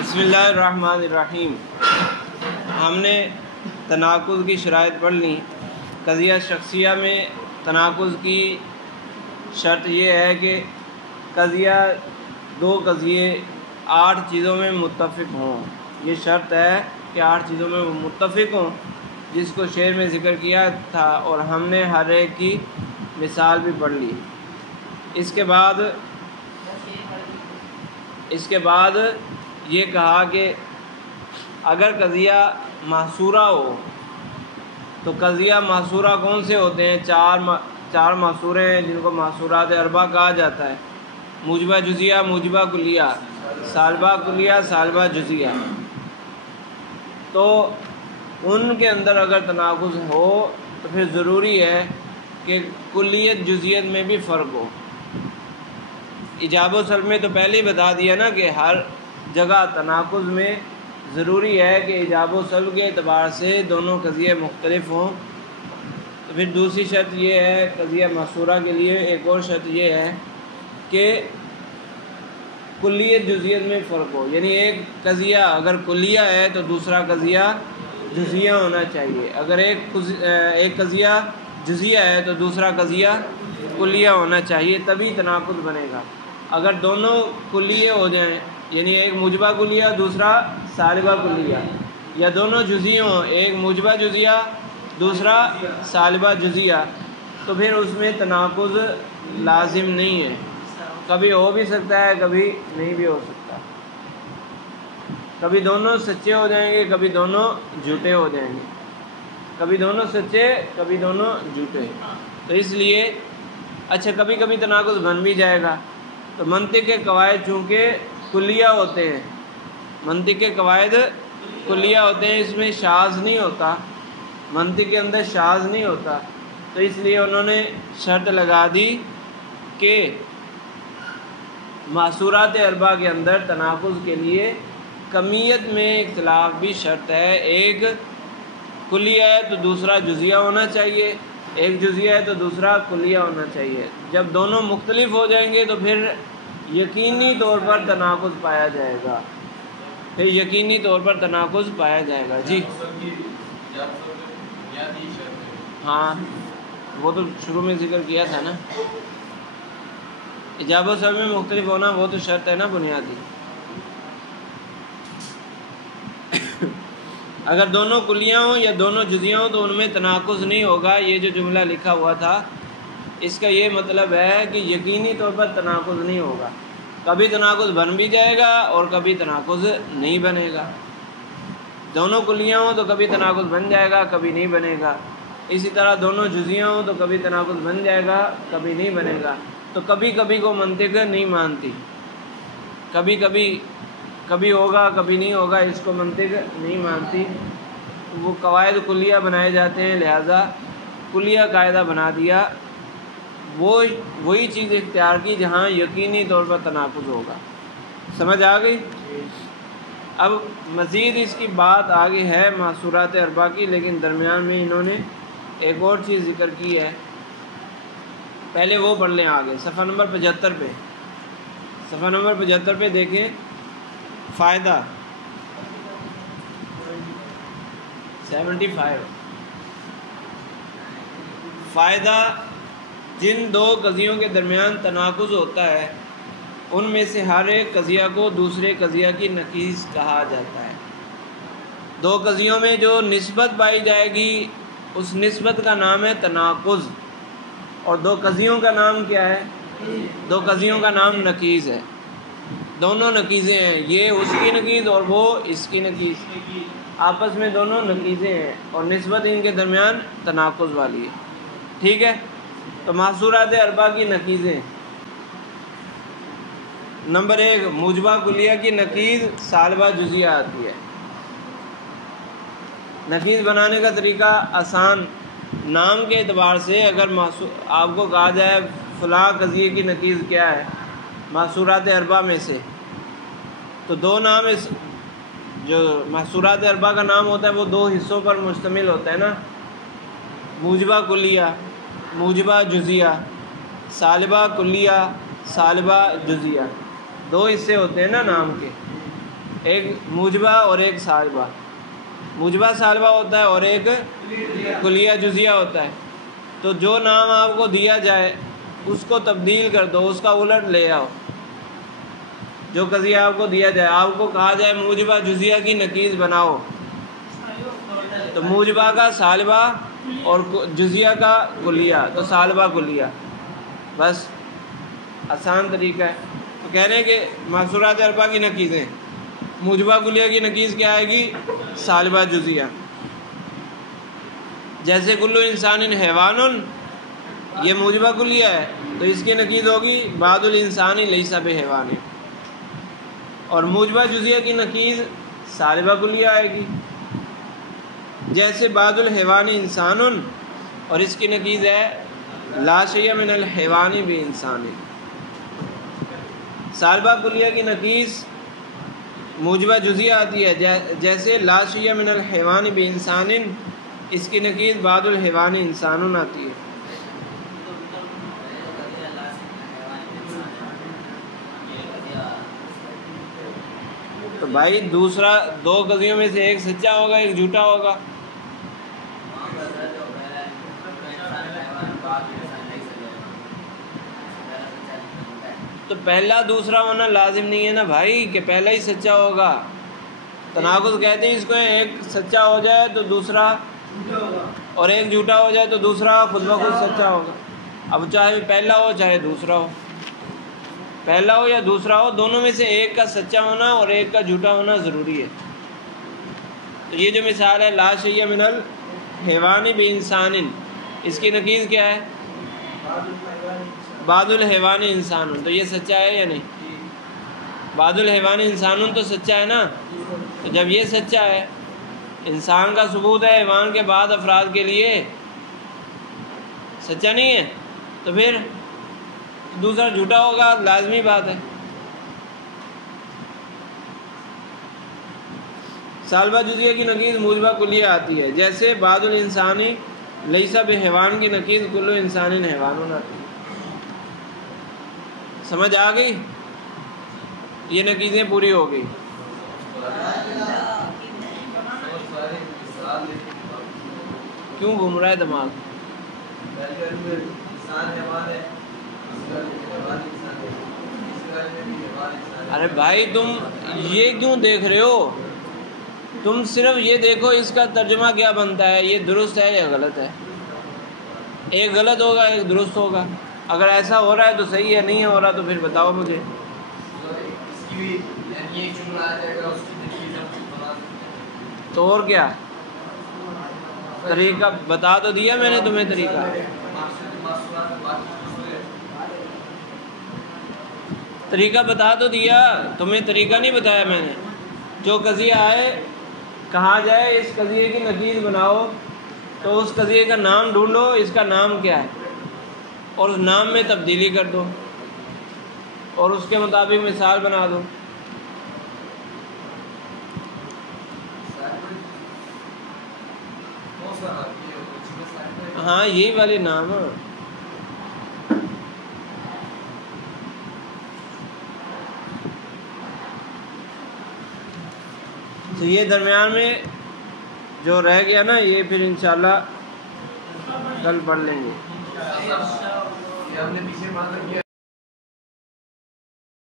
بسم اللہ الرحمن الرحیم۔ ہم نے تناقض کی شرائط پڑھ لی۔ قضیہ شخصیہ میں تناقض کی شرط یہ ہے کہ دو قضیے 8 چیزوں میں متفق ہوں۔ یہ شرط ہے کہ 8 چیزوں میں وہ متفق ہوں، جس کو شعر میں ذکر کیا تھا، اور ہم نے ہر ایک کی مثال بھی پڑھ لی۔ اس کے بعد یہ کہا کہ اگر قضیہ محصورہ ہو تو قضیہ محصورہ کون سے ہوتے ہیں؟ چار محصورے ہیں جن کو محصورات اربع کہا جاتا ہے: موجبہ جزیہ، موجبہ کلیہ، سالبہ کلیہ، سالبہ جزیہ۔ تو ان کے اندر اگر تناقض ہو تو پھر ضروری ہے کہ کلیت جزیت میں بھی فرق ہو۔ ایجاب و سلب میں تو پہلے ہی بتا دیا نا کہ ہر جگہ تناقض میں ضروری ہے کہ ایجاب و سلب کے اعتبار سے دونوں قضیے مختلف ہوں۔ تو پھر دوسری شرط یہ ہے قضیہ محصورہ کے لیے، ایک اور شرط یہ ہے کہ کلیت جزیت میں فرق ہو، یعنی ایک قضیہ اگر کلیہ ہے تو دوسرا قضیہ جزیہ ہونا چاہیے، اگر ایک قضیہ جزیہ ہے تو دوسرا قضیہ کلیہ ہونا چاہیے، تبھی تناقض بنے گا۔ اگر دونوں کلیہ ہو جائیں، یعنی ایک موجبہ کلیہ دوسرا سالبہ کلیہ، یا دونوں جزیہ ہوں، ایک موجبہ جزیہ دوسرا سالبہ جزیہ، تو پھر اس میں تناقض لازم نہیں ہے۔ کبھی ہو بھی سکتا ہے، کبھی نہیں بھی ہو سکتا، کبھی دونوں سچے ہو جائیں گے، کبھی دونوں جھوٹے ہو جائیں گے، کبھی دونوں سچے، کبھی دونوں جھوٹے۔ تو اس لیے کبھی کبھی تناقض بن بھی جائے گا۔ تو منطق کے قواعد چونکہ کلیہ ہوتے ہیں، منطق کے قواعد کلیہ ہوتے ہیں، اس میں شاذ نہیں ہوتا، منطق کے اندر شاذ نہیں ہوتا، تو اس لیے انہوں نے شرط لگا دی کہ محصورات اربع کے اندر تناقض کے لیے کمیت میں اختلاف بھی شرط ہے۔ ایک کلیہ ہے تو دوسرا جزیہ ہونا چاہیے، ایک جزیہ ہے تو دوسرا کلیہ ہونا چاہیے۔ جب دونوں مختلف ہو جائیں گے تو پھر یقینی طور پر تناقض پایا جائے گا، پھر یقینی طور پر تناقض پایا جائے گا۔ جی ہاں، وہ تو شروع میں ذکر کیا تھا نا، ایجاب و سلب میں مختلف ہونا وہ تو شرط ہے نا بنیادی۔ اگر دونوں کلیہ ہوں یا دونوں جزیہ ہوں تو ان میں تناقض نہیں ہوگا۔ یہ جو جملہ لکھا ہوا تھا اس کا یہ مطلب ہے کہ یقینی طور پر تناقض نہیں ہوگا، کبھی تناقض بن بھی جائے گا اور کبھی تناقض نہیں بنے گا۔ دونوں کلیہ ہوں تو کبھی تناقض بن جائے گا، کبھی نہیں بنے گا۔ اسی طرح دونوں جزیہ ہوں تو کبھی تناقض بن جائے گا، کبھی نہیں بنے گا۔ تو کبھی کبھی کو منطق نہیں مانتی، کبھی ہوگا کبھی نہیں ہوگا، اس کو منطق نہیں مانتی۔ وہ قواعد کلیہ بنائے جاتے ہیں، لہذا کلیہ قاعدہ بنا دیا، وہی چیز اختیار کی جہاں یقینی طور پر تناقض ہوگا۔ سمجھ آ گئی؟ اب مزید اس کی بات آگے ہے محصورات اربع کی، لیکن درمیان میں انہوں نے ایک اور چیز ذکر کی ہے، پہلے وہ پڑھ لیں آگے صفحہ نمبر 75 پہ۔ صفحہ نمبر 75 پہ دیکھیں فائدہ 75۔ فائدہ: جن دو قضیوں کے درمیان تناقض ہوتا ہے ان میں سے ہر ایک قضیہ کو دوسرے قضیہ کی نقیض کہا جاتا ہے۔ دو قضیوں میں جو نسبت پائی جائے گی اس نسبت کا نام ہے تناقض، اور دو قضیوں کا نام کیا ہے؟ دو قضیوں کا نام نقیض ہے۔ دونوں نقیضیں ہیں، یہ اس کی نقیض اور وہ اس کی نقیض، آپس میں دونوں نقیضیں ہیں اور نسبت ان کے درمیان تناقض والی ہے۔ ٹھیک ہے؟ تو محصورات اربع کی نقیضیں: نمبر 1، موجبہ کلیہ کی نقیض سالبہ جزیہ آتی ہے۔ نقیض بنانے کا طریقہ آسان، نام کے اعتبار سے اگر آپ کو کہا جائے فلاں قضیے کی نقیض کیا ہے محصورات اربع میں سے، تو دو نام، جو محصورات اربع کا نام ہوتا ہے وہ 2 حصوں پر مشتمل ہوتا ہے نا، موجبہ کلیہ، موجبہ جزیہ، سالبہ کلیہ، سالبہ جزیہ، 2 حصے ہوتے ہیں نا نام کے۔ ایک موجبہ اور ایک سالبہ. موجبہ سالبہ ہوتا ہے اور ایک کلیہ جزیہ ہوتا ہے. تو جو نام آپ کو دیا جائے اس کو تبدیل کر دو، اس کا الٹ لے آؤ. جو قضیہ آپ کو دیا جائے، آپ کو کہا جائے موجبہ جزیہ کی نقیض بناؤ، تو موجبہ کا سالبہ اور جزیہ کا کلیہ، تو سالبہ کلیہ. بس آسان طریقہ ہے. تو کہہ رہے ہیں کہ محصورات اربعہ کی نقیضیں، موجبہ کلیہ کی نقیض کیا آئے گی؟ سالبہ جزیہ. جیسے کلو انسان حیوان، یہ موجبہ کلیہ ہے، تو اس کی نقیض ہوگی بعض الانسان لیس بحیوان. اور موجبہ جزیہ کی نقیض سالبہ کلیہ آئے گی. جیسے بعض الحیوان انسان، اور اس کی نقیض ہے لا شیء من الحیوان بانسان. سالبہ کلیہ کی نقیض موجبہ جزیہ آتی ہے، جیسے لا شیء من الحیوان بانسان، اس کی نقیض بعض الحیوان انسان آتی ہے. تو بھائی دوسرا دو قضیوں میں سے ایک سچا ہوگا، ایک جھوٹا ہوگا. تو پہلا دوسرا ہونا لازم نہیں ہے نا بھائی کہ پہلا ہی سچا ہوگا. تناقض کہتے ہیں اس کو، ایک سچا ہو جائے تو دوسرا، اور ایک جھوٹا ہو جائے تو دوسرا خود بخود سچا ہوگا. اب چاہے پہلا ہو چاہے دوسرا ہو، پہلا ہو یا دوسرا ہو، دونوں میں سے ایک کا سچا ہونا اور ایک کا جھوٹا ہونا ضروری ہے. تو یہ جو مثال ہے لا شیء من الحیوان بانسان، اس کی نقیض کیا ہے؟ بعض الحیوان انسان. تو یہ سچا ہے یا نہیں؟ بعض الحیوان انسان تو سچا ہے نا. تو جب یہ سچا ہے، انسان کا ثبوت ہے حیوان کے بعد افراد کے لیے، سچا نہیں ہے، تو پھر دوسرا جھوٹا ہوگا، لازمی بات ہے. سالبہ جزیہ کی نقیض موجبہ کلیہ آتی ہے، جیسے بعض الانسان لیس بحیوان کی نقیض کلو انسان حیوان آتی ہے. سمجھ آ گئی؟ یہ نقیضیں پوری ہو گئی. کیوں گھوم رہا ہے دماغ؟ ارے بھائی تم یہ کیوں دیکھ رہے ہو؟ تم صرف یہ دیکھو اس کا ترجمہ کیا بنتا ہے، یہ درست ہے یا غلط ہے. ایک غلط ہوگا ایک درست ہوگا. اگر ایسا ہو رہا ہے تو صحیح ہے، نہیں ہو رہا تو پھر بتاؤ مجھے. تو اور کیا طریقہ بتا تو دیا میں نے تمہیں. طریقہ بتا تو دیا تمہیں، طریقہ نہیں بتایا میں نے. جو قضیہ آئے کہا جائے اس قضیے کی نقیض بناؤ، تو اس قضیے کا نام ڈھونڈو، اس کا نام کیا ہے، اور اس نام میں تبدیلی کر دو اور اس کے مطابق مثال بنا دو. ہاں یہی والی نام. تو یہ درمیان میں جو رہ گیا نا، یہ پھر انشاءاللہ کل پڑھ لیں گے.